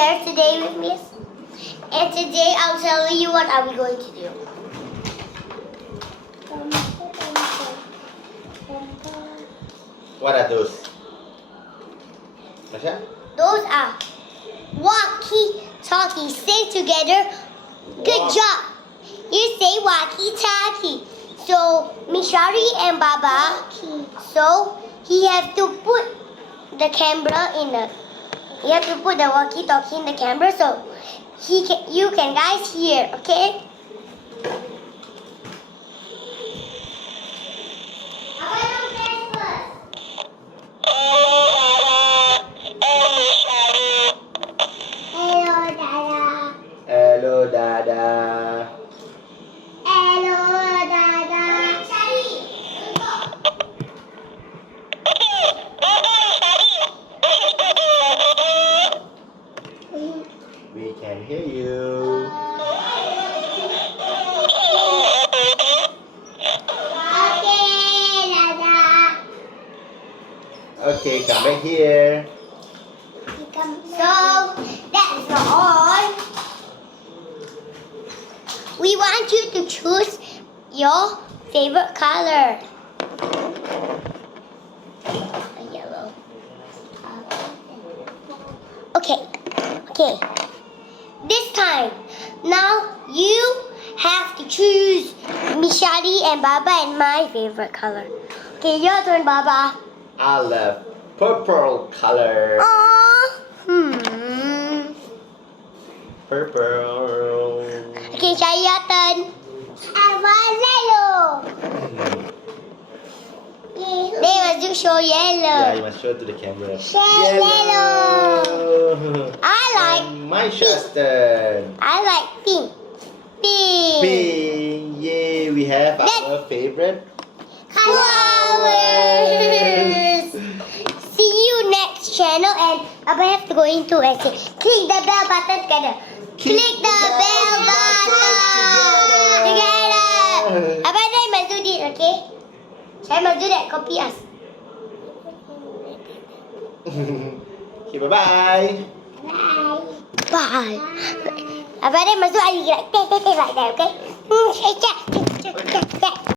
here today with me. And today I'll tell you what are we going to do. What are those? Myesha? Those are walkie talkie. Say together. Good job. You say walkie talkie. So Mishary and Baba. So he have to put the camera in the. You have to put the walkie talkie in the camera so you can guys hear. Okay. Hello, Dada. Hello, Dada. We can hear you. Okay, Dada. Okay, come back here. So that's all. We want you to choose your favorite color. A yellow. Okay. This time, now you have to choose Mishary and Baba and my favorite color. Okay, your turn, Baba. I love purple color. Purple. Okay, Shari, your turn. I want yellow. They must do show yellow. Yeah, you must show to the camera. Yellow. I like Myesha's turn. I like pink. Pink. Pink. Yay, we have our favorite flowers. See you next channel, and Abba have to go into and say, click the bell button together. Click the bell button together. Abba, I must do this, okay? I must do that. Copy us. Okay, bye-bye. Bye. Abba, I must do like that, okay?